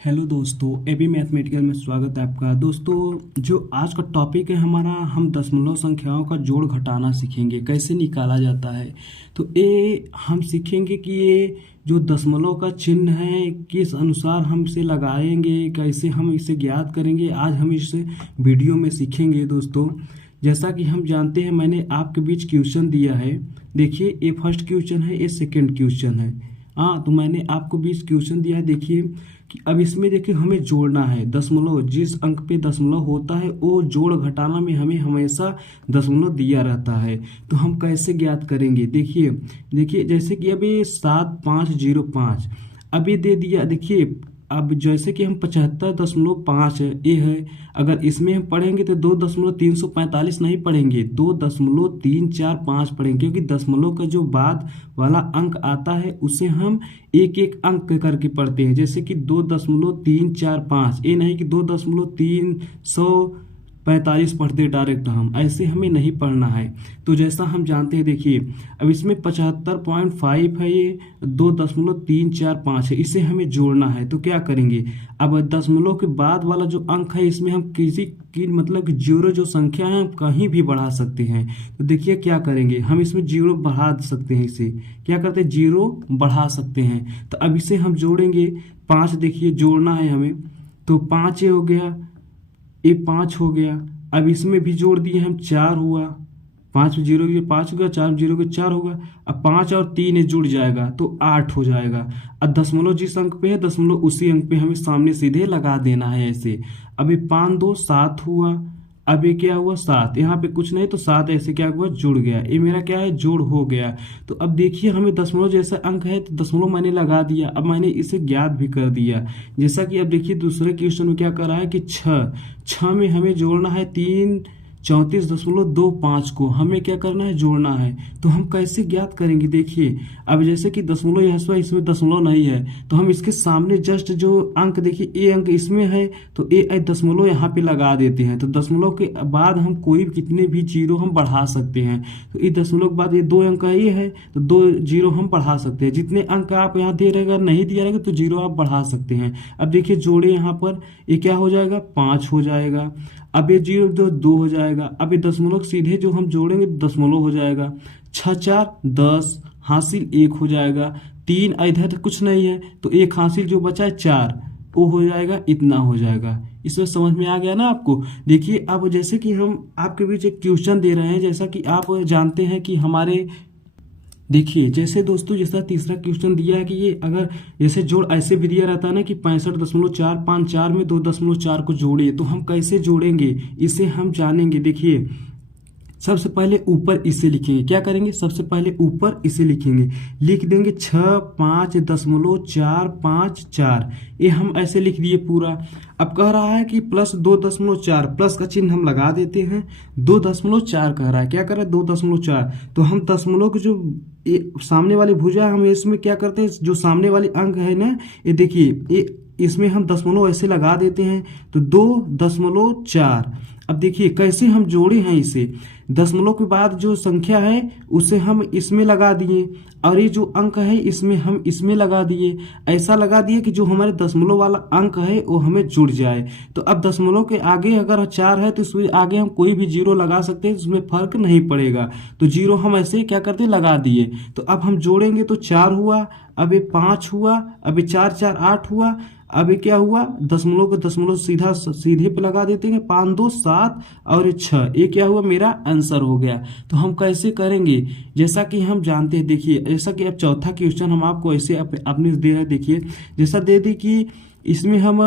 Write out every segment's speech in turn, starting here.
Hello दोस्तों, AB mathematical में स्वागत है आपका। दोस्तों, जो आज का टॉपिक है हमारा, हम दशमलव संख्याओं का जोड़ घटाना सीखेंगे, कैसे निकाला जाता है। तो ये हम सीखेंगे कि ये जो दशमलव का चिन्ह है किस अनुसार हम इसे लगाएंगे, कैसे हम इसे ज्ञात करेंगे, आज हम इस वीडियो में सीखेंगे। दोस्तों, जैसा कि हम जानते हैं, मैंने आपके बीच क्वेश्चन दिया है। देखिए, ये फर्स्ट क्वेश्चन है, ये सेकेंड क्वेश्चन है। हाँ, तो मैंने आपको बीच क्वेश्चन दिया है। देखिए कि अब इसमें देखिए हमें जोड़ना है दशमलव, जिस अंक पे दशमलव होता है वो जोड़ घटाना में हमें हमेशा दशमलव दिया रहता है। तो हम कैसे ज्ञात करेंगे, देखिए देखिए जैसे कि अभी 7505 अभी दे दिया। देखिए अब जैसे कि हम 75.5 ये है, अगर इसमें हम पढ़ेंगे तो 2.345 नहीं पढ़ेंगे, 2.345 पढ़ेंगे, क्योंकि दशमलव का जो बाद वाला अंक आता है उसे हम एक एक अंक करके पढ़ते हैं। जैसे कि 2.345, ये नहीं कि 2.345 पढ़ते डायरेक्ट, हम ऐसे हमें नहीं पढ़ना है। तो जैसा हम जानते हैं, देखिए अब इसमें 75.5 है, ये 2.345 है, इसे हमें जोड़ना है। तो क्या करेंगे, अब दशमलव के बाद वाला जो अंक है इसमें हम किसी की मतलब कि जीरो जो संख्या है हम कहीं भी बढ़ा सकते हैं। तो देखिए क्या करेंगे, हम इसमें जीरो बढ़ा सकते हैं, इसे क्या करते हैं, जीरो बढ़ा सकते हैं। तो अब इसे हम जोड़ेंगे 5, देखिए जोड़ना है हमें। तो 5 ये हो गया, ये 5 हो गया। अब इसमें भी जोड़ दिए हम, 4 हुआ, 5 जीरो के 5 होगा, 4 जीरो के 4 होगा। अब 5 और 3 ये जुड़ जाएगा तो 8 हो जाएगा। अब दशमलव जिस अंक पे है दशमलव उसी अंक पे हमें सामने सीधे लगा देना है ऐसे। अब ये 5 2 7 हुआ। अब ये क्या हुआ, 7, यहाँ पे कुछ नहीं तो 7 ऐसे क्या हुआ, जुड़ गया। ये मेरा क्या है, जोड़ हो गया। तो अब देखिए हमें दशमलव जैसा अंक है तो दशमलव मैंने लगा दिया, अब मैंने इसे ज्ञात भी कर दिया। जैसा कि अब देखिए दूसरे क्वेश्चन में क्या कर रहा है कि 6 में हमें जोड़ना है 334.25 को हमें क्या करना है, जोड़ना है। तो हम कैसे ज्ञात करेंगे, देखिए अब जैसे कि दशमलव यहाँ इसमें दशमलव नहीं है तो हम इसके सामने जस्ट जो अंक, देखिए ए अंक इसमें है तो ए दशमलव यहाँ पे लगा देते हैं। तो दशमलव के बाद हम कोई कितने भी जीरो हम बढ़ा सकते हैं। तो इस दशमलव के बाद ये 2 अंक का ये है तो 2 जीरो हम बढ़ा सकते हैं। जितने अंक आप यहाँ दे रहेगा, नहीं दिया रहेगा तो जीरो आप बढ़ा सकते हैं। अब देखिए जोड़े यहाँ पर, ये क्या हो जाएगा, 5 हो जाएगा। अब ये जीरो 2 हो जाएगा। अब ये दशमलव सीधे जो हम जोड़ेंगे दशमलव हो जाएगा। 6 4 10, हासिल 1 हो जाएगा। 3 इधर कुछ नहीं है तो 1 हासिल जो बचा है 4, वो हो जाएगा, इतना हो जाएगा। इसमें समझ में आ गया ना आपको। देखिए अब जैसे कि हम आपके बीच एक क्वेश्चन दे रहे हैं, जैसा कि आप जानते हैं कि हमारे, देखिए जैसे दोस्तों जैसा तीसरा क्वेश्चन दिया है कि ये अगर जैसे जोड़ ऐसे भी दिया रहता है ना कि 65.454 में 2.4 को जोड़े, तो हम कैसे जोड़ेंगे इसे हम जानेंगे। देखिए सबसे पहले ऊपर इसे लिखेंगे, क्या करेंगे, सबसे पहले ऊपर इसे लिखेंगे, लिख देंगे 6.5.454, ये हम ऐसे लिख दिए पूरा। अब कह रहा है कि +2.4, प्लस का चिन्ह हम लगा देते हैं। 2.4 कह रहा है, क्या कर रहा है, 2.4। तो हम दशमलव की जो सामने वाली भुजा है, हम इसमें क्या करते हैं, जो सामने वाली अंक है ना, ये देखिए ये इसमें हम दशमलव ऐसे लगा देते हैं। तो 2.4। अब देखिए कैसे हम जोड़े हैं इसे, दशमलव के बाद जो संख्या है उसे हम इसमें लगा दिए और ये जो अंक है इसमें हम इसमें लगा दिए। ऐसा लगा दिए कि जो हमारे दशमलव वाला अंक है वो हमें जुड़ जाए। तो अब दशमलव के आगे अगर 4 है तो इसमें आगे हम कोई भी जीरो लगा सकते हैं, इसमें फर्क नहीं पड़ेगा। तो जीरो हम ऐसे क्या करते, लगा दिए। तो अब हम जोड़ेंगे तो 4 हुआ, अब ये 5 हुआ, अब ये 4 4 8 हुआ। अब ये क्या हुआ, दशमलव को दशमलव सीधे पे लगा देते हैं, 5 2 7 और 6, ये क्या हुआ, मेरा आंसर हो गया। तो हम कैसे करेंगे, जैसा कि हम जानते हैं, देखिए जैसा कि अब चौथा क्वेश्चन हम आपको ऐसे अपने दे रहे हैं। देखिए जैसा दे दी कि इसमें हम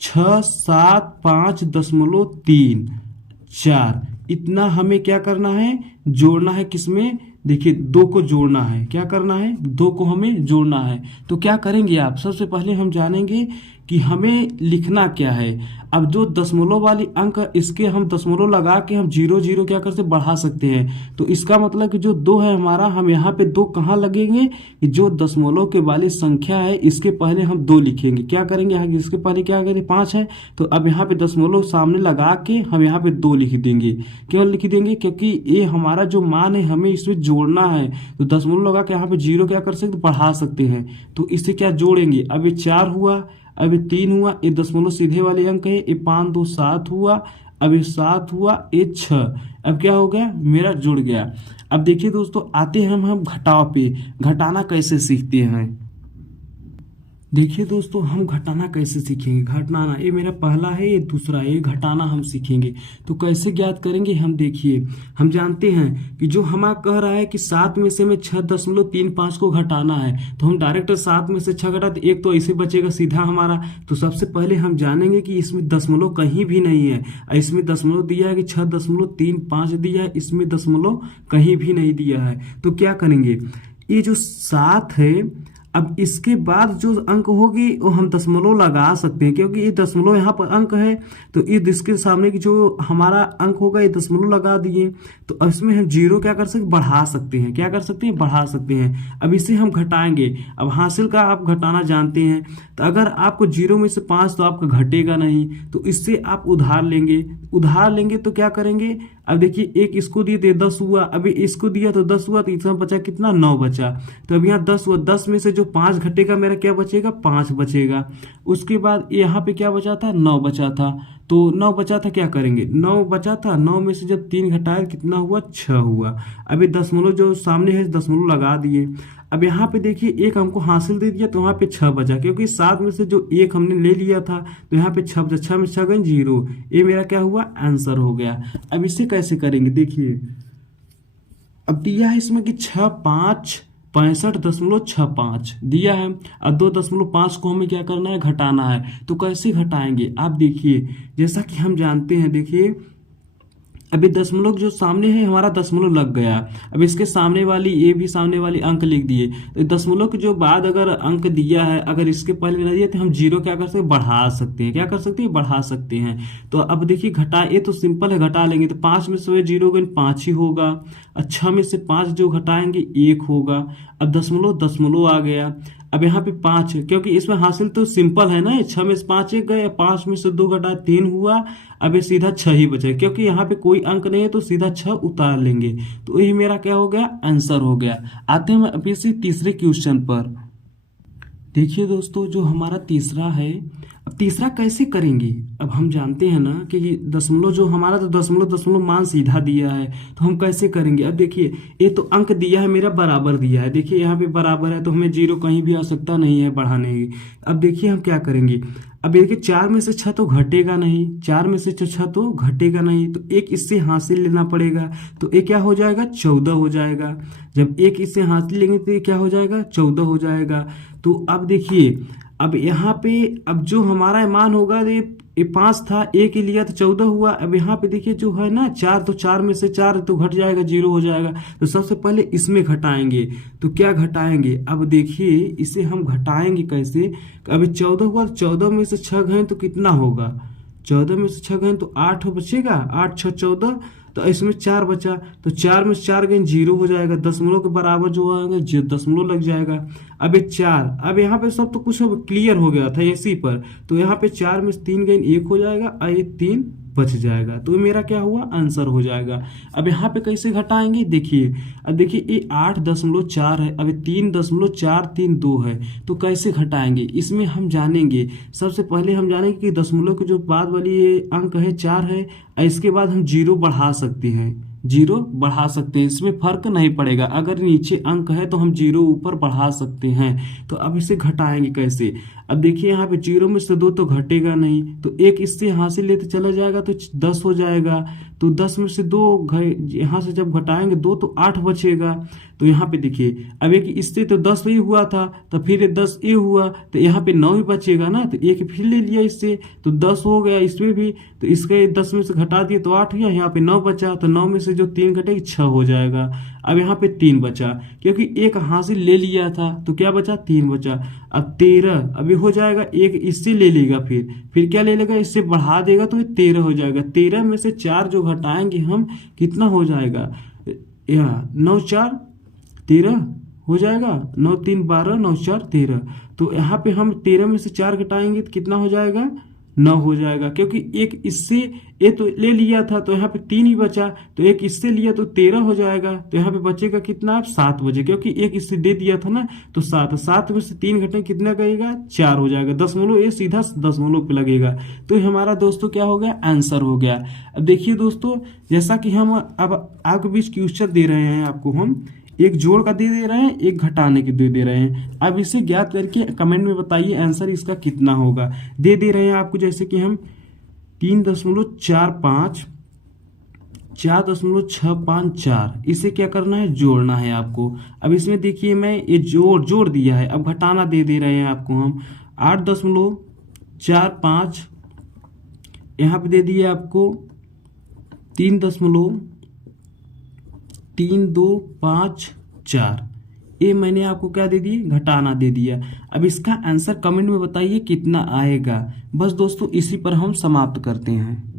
675.34 इतना हमें क्या करना है, जोड़ना है। किसमें, देखिए 2 को जोड़ना है, क्या करना है, 2 को हमें जोड़ना है। तो क्या करेंगे आप, सबसे पहले हम जानेंगे कि हमें लिखना क्या है। अब जो दशमलव वाली अंक इसके हम दशमलव लगा के हम 0 0 क्या कर सकते, बढ़ा सकते हैं। तो इसका मतलब कि जो 2 है हमारा, हम यहाँ पे 2 कहाँ लगेंगे, कि जो दशमलव के वाली संख्या है इसके पहले हम 2 लिखेंगे। क्या करेंगे, इसके पहले क्या करेंगे, 5 है तो अब यहाँ पे दशमलव सामने लगा के हम यहाँ पे 2 लिख देंगे। क्यों लिख देंगे, क्योंकि ये हमारा जो मान है हमें इसमें जोड़ना है। तो दशमलव लगा के यहाँ पे 0 क्या कर सकते, बढ़ा सकते हैं। तो इसे क्या जोड़ेंगे, अब ये 4 हुआ, अब ये 3 हुआ, ये दशमलव सीधे वाले अंक है, ये 5 2 7 हुआ, अब ये 7 हुआ, ये 6। अब क्या हो गया, मेरा जुड़ गया। अब देखिए दोस्तों, आते हैं हम घटाव पे। घटाना कैसे सीखते हैं, देखिए दोस्तों, हम घटाना कैसे सीखेंगे। घटाना, ये मेरा पहला है, ये दूसरा है, ये घटाना हम सीखेंगे। तो कैसे ज्ञात करेंगे हम, देखिए हम जानते हैं कि जो हमारा कह रहा है कि 7 में से में 6.35 को घटाना है, तो हम डायरेक्ट 7 में से 6 घटाते, एक तो ऐसे बचेगा सीधा हमारा। तो सबसे पहले हम जानेंगे कि इसमें दशमलव कहीं भी नहीं है। इसमें दशमलव दिया है कि 6.35 दिया है, इसमें दशमलव कहीं भी नहीं दिया है। तो क्या करेंगे, ये जो 7 है, अब इसके बाद जो अंक होगी वो हम दशमलव लगा सकते हैं, क्योंकि ये दशमलव यहाँ पर अंक है, तो इसके सामने की जो हमारा अंक होगा ये दशमलव लगा दिए। तो अब इसमें हम जीरो क्या कर सकते, बढ़ा सकते हैं। क्या कर सकते हैं, बढ़ा सकते हैं। अब इसे हम घटाएंगे। अब हासिल का आप घटाना जानते हैं, तो अगर आपको 0 में से 5 तो आपका घटेगा नहीं, तो इससे आप उधार लेंगे। उधार लेंगे तो क्या करेंगे, अब देखिए एक इसको दिए थे 10 हुआ, अभी इसको दिया तो 10 हुआ, तो इसमें बचा कितना, 9 बचा। तो अब यहाँ 10 हुआ, 10 में से जो 5 घटेगा मेरा क्या बचेगा, 5 बचेगा। उसके बाद यहाँ पे क्या बचा था, 9 बचा था। तो 9 बचा था, क्या करेंगे, 9 बचा था, 9 में से जब 3 घटाया कितना हुआ, 6 हुआ। अभी दशमलव जो सामने है दशमलव लगा दिए। अब यहाँ पे देखिए एक हमको हासिल दे दिया, तो वहाँ पे 6 बचा, क्योंकि 7 में से जो एक हमने ले लिया था, तो यहाँ पे 6 बचा। 6 में 6 गए 0, ये मेरा क्या हुआ, आंसर हो गया। अब इसे कैसे करेंगे, देखिए अब दिया है इसमें कि 6 5 65.65 दिया है। अब 2.5 को हमें क्या करना है, घटाना है। तो कैसे घटाएंगे, आप देखिए, जैसा कि हम जानते हैं, देखिए अभी दशमलव जो सामने है हमारा दशमलव लग गया। अब इसके सामने वाली, ये भी सामने वाली अंक लिख दिए। तो दशमलव के जो बाद अगर अंक दिया है, अगर इसके पहले ना दिया, तो हम 0 क्या कर सकते हैं, बढ़ा सकते हैं। क्या कर सकते हैं, बढ़ा सकते हैं। तो अब देखिए घटा, ये तो सिंपल है, घटा लेंगे। तो 5 में से 0 गए 5 ही होगा। 6 में से 5 जो घटाएंगे 1 होगा। अब दशमलव दशमलव आ गया। अब यहाँ पे 5 है, क्योंकि इसमें हासिल तो सिंपल है ना, 6 में से 5 एक गए, 5 में से 2 घटा 3 हुआ। अब ये सीधा 6 ही बचे, क्योंकि यहाँ पे कोई अंक नहीं है, तो सीधा 6 उतार लेंगे। तो यही मेरा क्या हो गया, आंसर हो गया। आते हैं अब इसी तीसरे क्वेश्चन पर। देखिए दोस्तों, जो हमारा तीसरा है, अब तीसरा कैसे करेंगे। अब हम जानते हैं ना कि दशमलव जो हमारा, तो दशमलव मान सीधा दिया है, तो हम कैसे करेंगे। अब देखिए ये तो अंक दिया है मेरा, बराबर दिया है। देखिए यहाँ पे बराबर है, तो हमें 0 कहीं भी आवश्यकता नहीं है बढ़ाने की। अब देखिए हम क्या करेंगे। अब देखिए 4 में से 6 तो घटेगा नहीं, 4 में से 6 तो घटेगा नहीं, तो एक इससे हासिल लेना पड़ेगा। तो ये क्या हो जाएगा, 14 हो जाएगा। जब एक इससे हासिल लेंगे तो ये क्या हो जाएगा, 14 हो जाएगा। तो अब देखिए, अब यहाँ पे अब जो हमारा मान होगा, ये 5 था, एक ही लिया तो 14 हुआ। अब यहाँ पे देखिए जो है ना 4, तो 4 में से 4 तो घट जाएगा, 0 हो जाएगा। तो सबसे पहले इसमें घटाएंगे। तो क्या घटाएंगे, अब देखिए इसे हम घटाएंगे कैसे। अभी 14 हुआ, 14 में से 6 गए तो कितना होगा, 14 में से 6 गए तो 8 बचेगा, 8 6 14, तो इसमें 4 बचा। तो 4 में से 4 गए 0 हो जाएगा। दशमलव के बराबर जो आएगा दशमलव लग जाएगा। अब ये 4, अब यहाँ पे सब तो कुछ क्लियर हो गया था इसी पर। तो यहाँ पे 4 में से 3 गए 1 हो जाएगा, और ये 3 बच जाएगा। तो मेरा क्या हुआ, आंसर हो जाएगा। अब यहाँ पे कैसे घटाएंगे, देखिए अब देखिए ये 8.4 है, अब 3.432 है। तो कैसे घटाएंगे, इसमें हम जानेंगे। सबसे पहले हम जानेंगे कि दशमलव के जो बाद वाली ये अंक है 4 है, इसके बाद हम 0 बढ़ा सकते हैं। 0 बढ़ा सकते हैं, इसमें फर्क नहीं पड़ेगा। अगर नीचे अंक है तो हम 0 ऊपर बढ़ा सकते हैं। तो अब इसे घटाएंगे कैसे। अब देखिए यहाँ पे 0 में से 2 तो घटेगा नहीं, तो एक इससे हासिल लेते चला जाएगा, तो 10 हो जाएगा। तो 10 में से 2 यहाँ से जब घटाएंगे 2 तो 8 बचेगा। तो यहाँ पे देखिए अब एक इससे तो 10 ही हुआ था, तो फिर 10 ये हुआ, तो यहाँ पे 9 ही बचेगा ना। तो एक फिर ले लिया इससे, तो 10 हो गया इसमें भी। तो इसके 10 में से घटा दिए तो 8 हुआ, यहाँ पे 9 बचा। तो 9 में से जो 3 घटेगी 6 हो जाएगा। अब यहाँ पे 3 बचा, क्योंकि एक हासिल ले लिया था, तो क्या बचा, 3 बचा। अब 13 अभी हो जाएगा, एक इससे ले लेगा, फिर क्या ले लेगा, इससे बढ़ा देगा, तो ये 13 हो जाएगा। 13 में से 4 जो घटाएंगे हम, कितना हो जाएगा, 9 4 13 हो जाएगा। 9 3 12, 9 4 13। तो यहाँ पे हम 13 में से 4 घटाएंगे तो कितना हो जाएगा, 9 हो जाएगा, क्योंकि एक इससे ये तो ले लिया था तो यहाँ पे 3 ही बचा, तो एक इससे लिया तो 13 हो जाएगा, तो यहाँ पे बचेगा कितना, 7 बचे, क्योंकि एक इससे दे दिया था ना, तो 7 में से 3 घटे कितना कहेगा, 4 हो जाएगा। दशमलव ये सीधा दशमलव पे लगेगा, तो हमारा दोस्तों क्या हो गया, आंसर हो गया। अब देखिए दोस्तों, जैसा कि हम अब आपके बीच क्वेश्चन दे रहे हैं, आपको हम एक जोड़ का दे रहे हैं, एक घटाने के दे रहे हैं। अब इसे ज्ञात करके कमेंट में बताइए आंसर इसका कितना होगा। दे रहे हैं आपको, जैसे कि हम 3.45 4.654, इसे क्या करना है, जोड़ना है आपको। अब इसमें देखिए मैं ये जोड़ दिया है, अब घटाना दे रहे हैं आपको हम 8.45, यहाँ पे दे दिए आपको 3.3254, ये मैंने आपको क्या दे दिए, घटाना दे दिया। अब इसका आंसर कमेंट में बताइए कितना आएगा। बस दोस्तों इसी पर हम समाप्त करते हैं।